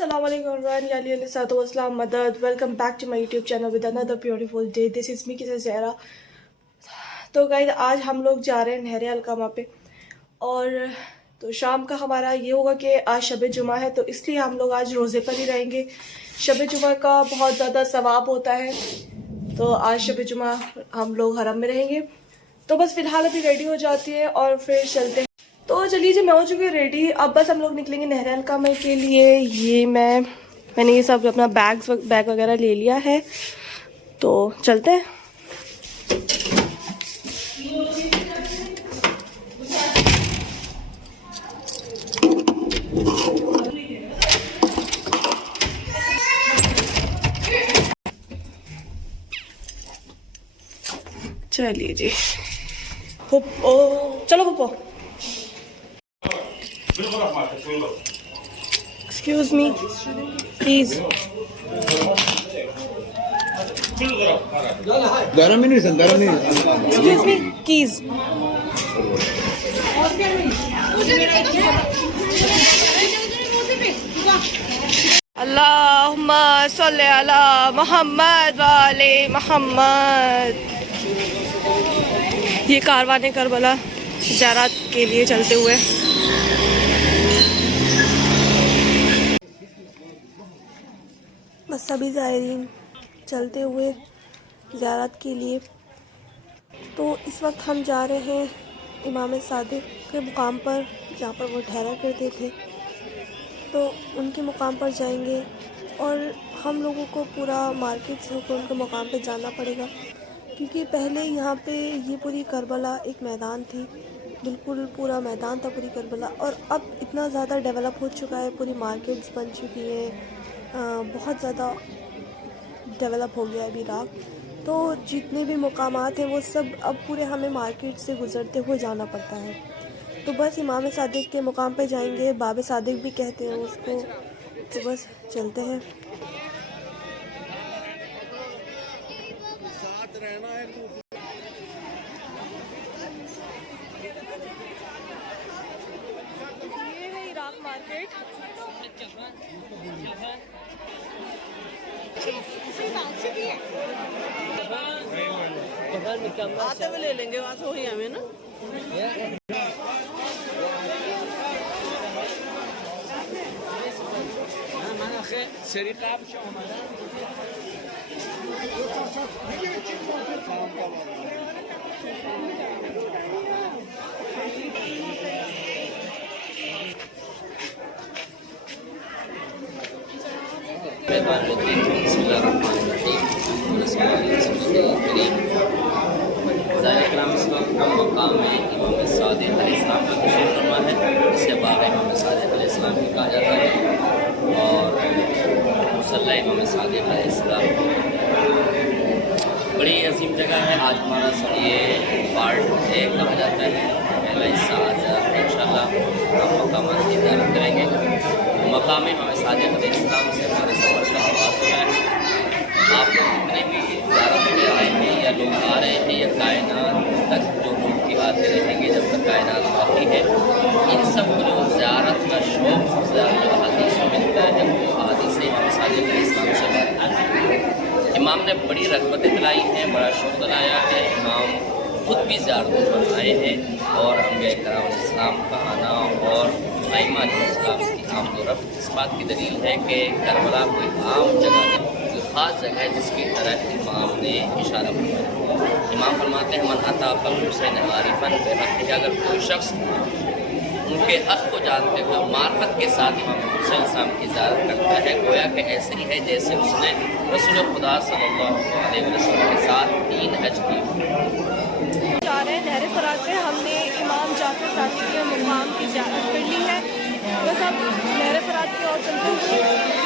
Assalamualaikum Madad. Welcome back to my YouTube channel with another beautiful day. This is me Zahra. तो guys आज हम लोग जा रहे हैं नहर अलकामा पे और तो शाम का हमारा ये होगा कि आज शब जुमा है, तो इसलिए हम लोग आज रोज़े पर ही रहेंगे। शब जुमा का बहुत ज़्यादा सवाब होता है, तो आज शब जुमा हम लोग हरम में रहेंगे। तो बस फ़िलहाल अभी रेडी हो जाती है और फिर चलते हैं। तो चलिए जी, मैं हो चुकी हूँ रेडी। अब बस हम लोग निकलेंगे नहर अलकामा के लिए। ये मैंने ये सब अपना बैग वगैरह ले लिया है, तो चलते हैं। चलिए जी, चलो पुप्पो। Excuse me, please. Excuse me, keys. Allahumma salli ala Muhammad wa ali Muhammad। ये कारवाने करबला ज़ियारत के लिए चलते हुए बस सभी ज़ायरीन चलते हुए ज़ियारत के लिए। तो इस वक्त हम जा रहे हैं इमाम सादिक के मुकाम पर, जहाँ पर वो ठहरा करते थे। तो उनके मुकाम पर जाएंगे और हम लोगों को पूरा मार्केट से होकर उनके मुकाम पर जाना पड़ेगा, क्योंकि पहले यहाँ पे ये पूरी करबला एक मैदान थी, बिल्कुल पूरा मैदान था पूरी करबला। और अब इतना ज़्यादा डेवलप हो चुका है, पूरी मार्केट्स बन चुकी हैं, बहुत ज़्यादा डेवलप हो गया है अभी इराक़। तो जितने भी मुकामात हैं वो सब अब पूरे हमें मार्केट से गुज़रते हुए जाना पड़ता है। तो बस इमाम सादिक के मुकाम पे जाएंगे, बाब सादिक भी कहते हैं उसको। तो बस चलते हैं। ये है इराक़ मार्केट। आते हुए ले लेंगे, वहाँ से वही हमें ना। मकाम में इमाम सादिक अलैहिस्सलाम का तशरीफ़ फरमा है, जिसे बाग़ इमाम सादिक अलैहिस्सलाम भी कहा जाता है। और मुसल्ला इमाम सादिक अलैहिस्सलाम बड़ी अजीम जगह है। आज हमारा ये पार्ट 1 कहा जाता है, पहला हिस्सा आज इंशाअल्लाह हम मकामात की ज़ियारत करेंगे। मकाम इमाम सादिक अलैहिस्सलाम से हमारे सफ़र का आगाज़ हो रहा है। आप लोग जितने भी ज़ियारत में आए हैं या लोग आ रहे हैं या कायनात तक जो लोग की आते रहेंगे जब तक कायनात बाकी है, इन सब को जो ज़ियारत का शौक़ सबसे ज़्यादा जो हदीस में मिलता है, जब वो हदीस इमाम सादिक अलैहिस्सलाम से बात करते हैं। इमाम ने बड़ी रग़बतें दिलाई हैं, बड़ा शौक़ दिलाया है। इमाम खुद भी ज़ियारतों पर आए हैं और अंबिया किराम अलैहिस्सलाम का आना और आइम्मा अलैहिस्सलाम की आमद-ओ-रफ़्त इस बात की दलील है कि करबला कोई आम जगह नहीं, ख़ास जगह है जिसकी तरफ इमाम ने इशारा फरमाया। इमाम फरमाते हैं, मन अता अल हुसैन आरिफन बेहक़, अगर कोई शख्स उनके हक़ को जानते हुए मार्फत के साथ इमाम हुसैन साहब की ज़ियारत करता है, गोया कि ऐसे ही है जैसे उसने रसूल खुदा सल्लल्लाहु अलैहि वसल्लम के साथ 3 हज की। जा रहे हैं नहर फ़रात से। हमने इमाम जाफ़र सादिक के मुकाम की ज़ियारत कर ली है, बस अब नहर फ़रात की ओर चलते हुए।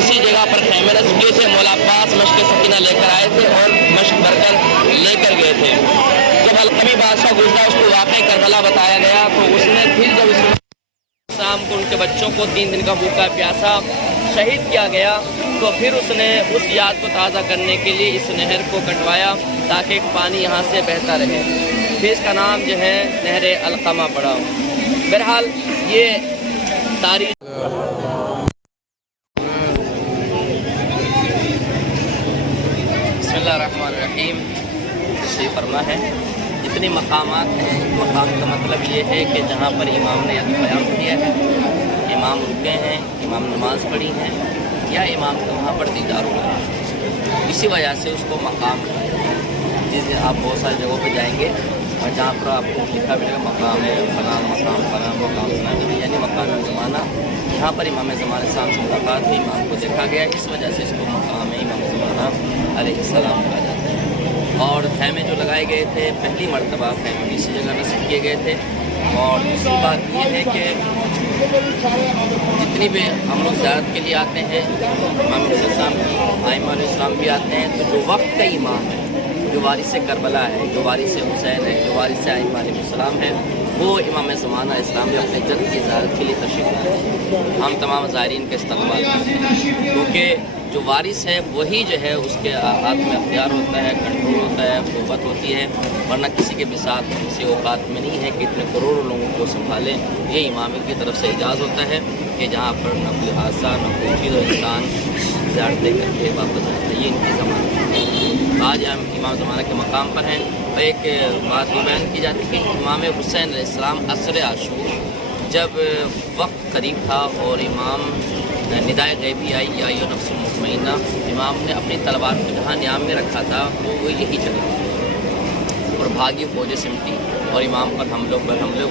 इसी जगह पर खैमे नस्ब किए थे। मौला अब्बास मश्क सकीना लेकर आए थे और मश्क बरकर लेकर गए थे। जब अलकमी बादशाह गुजरा, उसको वाक़ई करबला बताया गया, तो उसने फिर जब शाम को उनके बच्चों को 3 दिन का भूखा प्यासा शहीद किया गया, तो फिर उसने उस याद को ताज़ा करने के लिए इस नहर को कटवाया ताकि पानी यहाँ से बहता रहे। फिर इसका नाम जो है नहर अलकमा पड़ा। बहरहाल ये तारीख बिस्मिल्लाहिर्रहमानिर्रहीम से फरमा है। जितने मकामात हैं, मकाम का मतलब ये है कि जहाँ पर इमाम ने क़याम किया है, इमाम रुके हैं, इमाम नमाज़ पढ़ी है, या इमाम का वहाँ पर दीदार हुआ, इसी वजह से उसको मकाम कहा। जिस आप बहुत सारी जगहों पर जाएंगे और जहाँ पर आपको लिखा मिलेगा मकाम है फलां मकाम फलां मकाम फलां, यानी मकाम ज़माना, यहाँ पर इमाम ज़माना शाम से मुलाकात हुई, इमाम को देखा गया, इस वजह से इसको मकाम इमाम ज़माना अलैहिस्सलाम कहा जाता है। और खैमे जो लगाए गए थे, पहली मरतबा खैमे इसी जगह नस्ब किए गए थे। और दूसरी बात ये है कि जितनी भी हम लोग ज़ियारत के लिए आते हैं, इमाम इस्लाम की आइम्मा इस्लाम भी आते हैं, तो जो वक्त का इमाम है, जो वारिस करबला है, जो वारिस हुसैन है, जो वारिस आइम्मा इस्लाम है, वो इमाम ज़माना इस्लाम में अपने जद की ज़ियारत के लिए तशरीफ़ लाते हैं। हम तमाम ज़ायरीन का इस्तक़बाल करते हैं, क्योंकि जो वारिस है वही जो है उसके हाथ में अख्तियार होता है, कंट्रोल होता है, क़ुव्वत होती है, वरना किसी के भी साथ किसी औकात में नहीं है कि इतने करोड़ों लोगों को संभालें। ये इमाम की तरफ से इजाज़ होता है कि जहाँ पर न कोई हादसा न कोई चीज़ और इंसान ज़ियारतें करके वापस आता है, ये इनकी ज़माना। आज हम इमाम ज़माना के मकाम पर हैं। तो एक बात ये बयान की जाती है कि इमाम हुसैन अलैहिस्सलाम असर आशूर जब वक्त करीब था और इमाम निदाए गैबी आई या यो नफ्स मुतमइन्ना, इमाम ने अपनी तलवार को जहाँ न्याम में रखा था तो वो यही चली और भागी फौजें सिमटी और इमाम पर हमले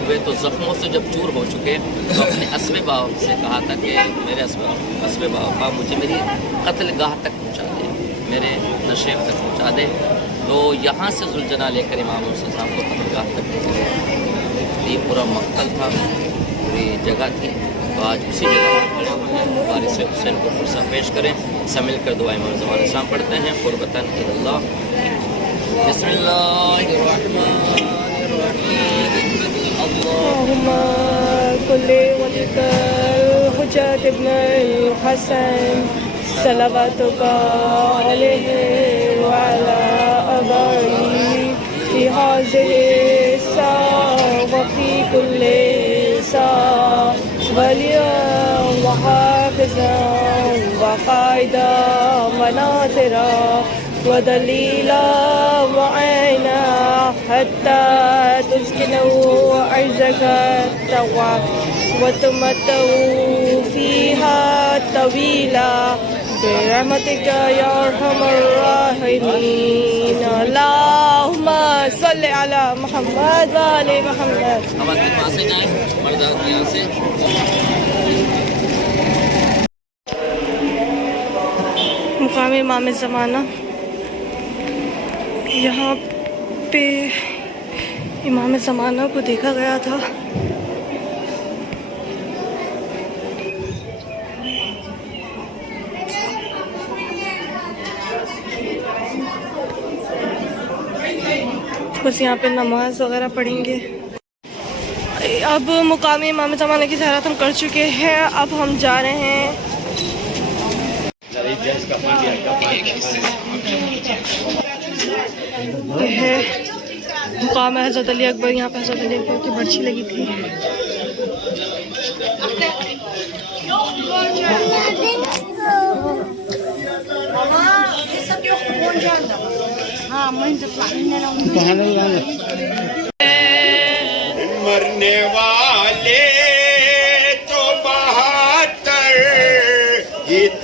हुए। तो ज़ख्मों से जब चूर हो चुके तो अपने अस्बे बाव से कहा था कि मेरे अस्बे बाव मुझे मेरी कत्ल गाह तक पहुँचा दे, मेरे नशेब तक पहुँचा दे। तो यहाँ से जुलझना लेकर इमाम हुसैन साहब को कत्ल गाह तक पहुँचा। ये पूरा मक्तल था, पूरी जगह थी। तो आज उसी जगह पर खड़े हुए हैं, वारिस हुसैन को पुरसा पेश करें। सब मिलकर दुआ इमाम ज़माना इस्लाम पढ़ते हैं। क़ुर्बतन इलल्लाह। बिस्मिल्लाहिर्रहमानिर्रहीम। अल्लाहुम्मा कुल्ली वलिकल हुज्जत इब्नुल हसन सलवातुका अलैहि व अला आबाई फी हाज़िहि सा व फी कुल्ली सा वलिया व हाफ़िज़ा व क़ाइदा व नासिरा व दलीला व ऐना हत्ता तुस्किनू अर्ज़का तवा व तुमत्तऊ फ़ीहा तवीला बिरहमतिका या अरहमर राहिमीन। अल्लाहुम्मा सल्लि अला मुहम्मद व आले मुहम्मद। हमारे पास से जाएं, मर्दान के यहाँ से। मुकाम इमाम ज़माना, यहाँ पे इमाम ज़माना को देखा गया था। बस यहाँ पे नमाज वगैरह पढ़ेंगे। अब मुकाम इमाम ज़माना की ज़ियारत हम कर चुके हैं। अब हम जा रहे हैं है मुकाम हज़रत अली अकबर। यहाँ पे हज़रत अली अकबर की बर्छी लगी थी। मरने वाले तो 72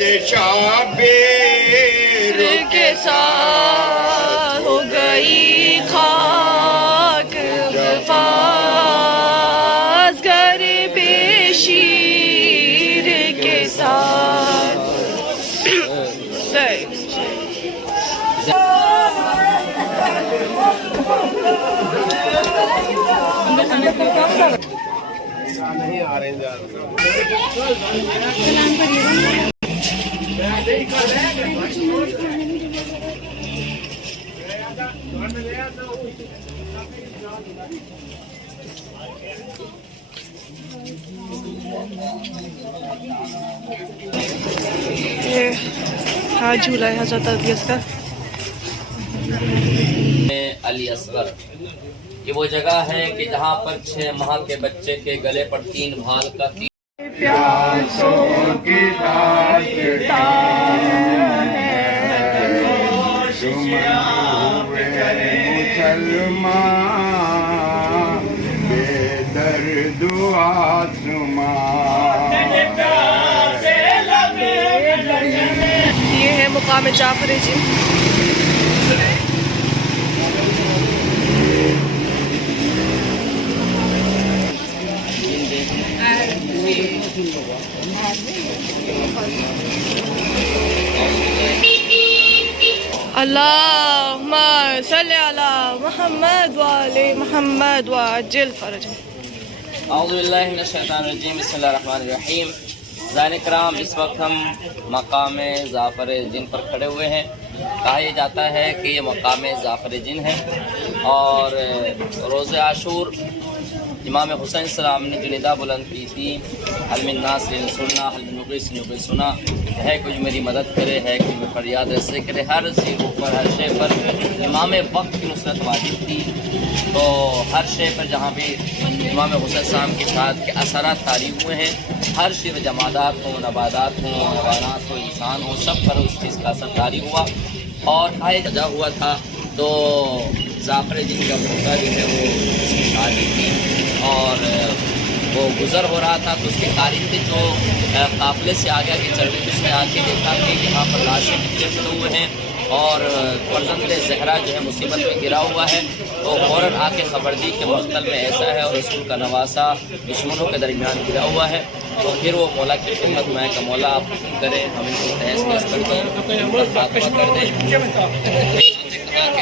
इत्शाबेर के साथ हो गई खाक वफास घर बेशीर के साथ। ये हाँ झूला है हज़रत अली असगर। अली असगर, ये वो जगह है कि जहाँ पर 6 माह के बच्चे के गले पर 3 भाल का प्यासों की दास्तां मुसलमान बेदर्द आसमां। ये है मुकाम जाफर जी। अल्लाहुम्मा सल्ली अला मुहम्मद व आले मुहम्मद व अज्जिल फरजहम। औज़ु बिल्लाहि मिनश शैतानिर रजीम, बिस्मिल्लाहिर रहमानिर रहीम। ज़ाहिरीन कराम, इस वक्त हम मकाम ज़ाफ़र जिन पर खड़े हुए हैं। कहा यह जाता है कि ये मकाम ज़ाफ़र जिन है और रोज़े आशूर इमाम हुसैन सलाम ने जो निदा बुलंद की थी, हल मिन नासिरिन सुन्ना हल मिन मुग़ीसिन सुना, है कुछ मेरी मदद करे, है कुछ मैं फरियाद रसे करे, हर सीखों पर हर शे पर इमाम वक्त की नुसरत वाजिब थी। तो हर शे पर जहाँ भी इमाम हुसैन सलाम की शहादत के असरात तारी हुए हैं, हर शे में जमादात हों, नबादात हों, हैवानात हों, इंसान हों, सब पर उस चीज़ का असर तारी हुआ। और आए सजा हुआ था तो ज़ाफ़र जिन का पोता जो है वो उसकी शादी थी और वो गुज़र हो रहा था। तो उसके कारिंदे जो काफ़िले से आगे आगे चल रहे थे, उसने आके देखा कि यहाँ पर लाशें बिखरे पड़े हुए हैं और फर्जंद ज़हरा जो है मुसीबत में गिरा हुआ है। तो फ़ौरन आके खबर दी कि मख्तल में ऐसा है और रसूल का नवासा दुश्मनों के दरमियान गिरा हुआ है। तो फिर वो मौला की खिदमत में कि मौला आप हुक्म करें, हम इनको तहस नहस कर दें, खात्मा कर दें।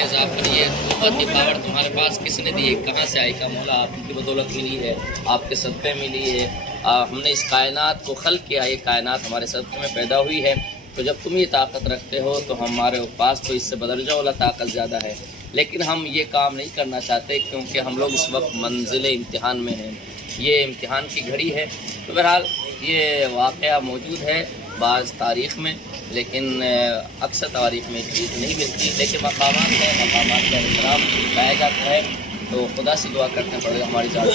ज़ाफ़र, ये कुव्वत की पावर तुम्हारे पास किसने दी है, कहाँ से आई? का मौला आपकी बदौलत मिली है, आपके सदक़े मिली है। हमने इस कायनात को खल्क़ किया, ये कायनात हमारे सदक़े में पैदा हुई है। तो जब तुम ये ताकत रखते हो तो हमारे पास तो इससे बदरजा वाला ताकत ज़्यादा है, लेकिन हम ये काम नहीं करना चाहते क्योंकि हम लोग इस वक्त मंजिल इम्तिहान में हैं। ये इम्तिहान की घड़ी है। तो बहरहाल ये वाक़या मौजूद है बाज़ तारीख़ में, लेकिन अक्सर तारीख़ में चीज़ नहीं मिलती। लेकिन मकामात है, मकामात का एहतराम पाया जाता है। तो खुदा से दुआ करते पड़ेगा हमारी ज़ात।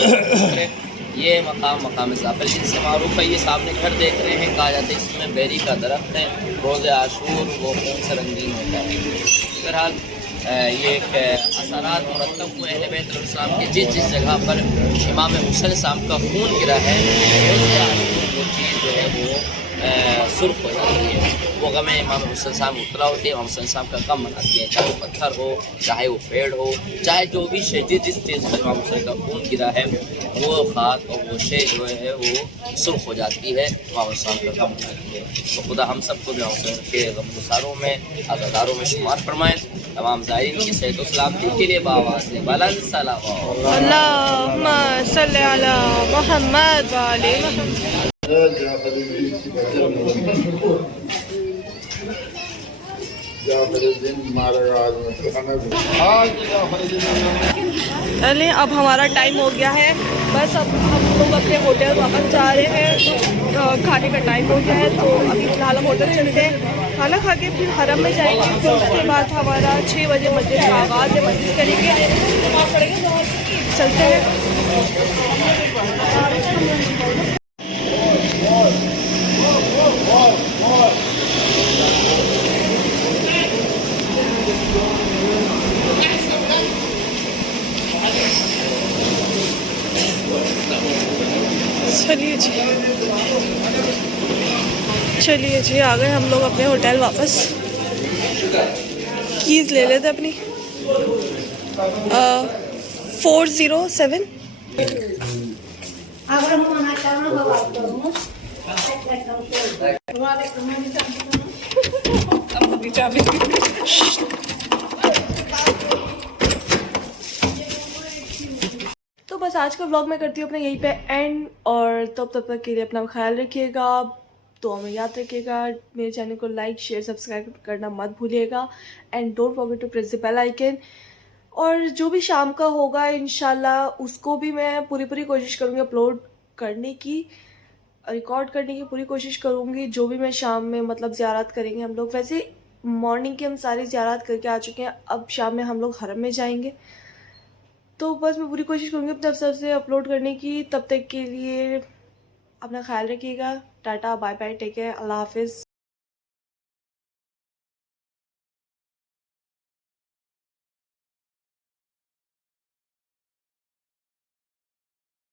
ये मकाम ज़ाफ़र जिनसे मारूफ़ है। ये सामने घर देख रहे हैं, कहा जाता है इसमें बेरी का दरख्त है, रोज़े आशूर वो खून से रंगीन होता है। बहरहाल ये एक असरात मुरतब हुए अहले बैत अलैहिस्सलाम के जिस जिस जगह पर इमाम हुसैन साहब का खून गिरा है, रोज़े आशूर वो चीज़ जो है वो सुर्ख हो जाती है। वो गम इमाम हुसैन साहब उतरा होती है, इमाम हुसैन साहब का गम मनाती है। चाहे वो पत्थर हो, चाहे वो पेड़ हो, चाहे जो भी शे जिस चीज़ पर इमाम हुसैन का खून गिरा है, वो खाक और वो शे जो है वो सुर्ख हो जाती है, इमाम हुसैन का गम मनाती है। तो खुदा हम सबको इमाम हुसैन के गमगुसारों में, अज़ादारों में शुमार फरमाएँ। तमाम ज़ायरीन की सेहत और सलामती के लिए बावाज़ बुलंद सलावत अल्लाहुम्मा सल्ली अला मुहम्मद व आले मुहम्मद। चलिए अब हमारा टाइम हो गया है, बस अब हम लोग अपने होटल वापस जा रहे हैं। तो खाने का टाइम हो गया है, तो अभी फिलहाल हम होटल चलते हैं, खाना खा के फिर हरम में जाएंगे। फिर उसके बाद हमारा 6 बजे मस्जिद का आगाज़ है, मस्जिद करेंगे। चलते हैं। चलिए जी आ गए हम लोग अपने होटल वापस। कीज़ ले लेते अपनी 407। तो बस आज का व्लॉग मैं करती हूँ अपने यहीं पे एंड, और तब तक के लिए अपना ख्याल रखिएगा। तो हमें याद रखिएगा, मेरे चैनल को लाइक शेयर सब्सक्राइब करना मत भूलिएगा and don't forget to press the bell icon. और जो भी शाम का होगा इंशाल्लाह उसको भी मैं पूरी कोशिश करूँगी अपलोड करने की, रिकॉर्ड करने की पूरी कोशिश करूँगी। जो भी मैं शाम में मतलब ज़ियारत करेंगे हम लोग, वैसे मॉर्निंग की हम सारी ज़ियारत करके आ चुके हैं, अब शाम में हम लोग हरम में जाएंगे। तो बस मैं पूरी कोशिश करूँगी अपनी तरफ से अपलोड करने की। तब तक के लिए अपना ख्याल रखिएगा। Tata bye bye, take care, अल्लाह हाफिज़।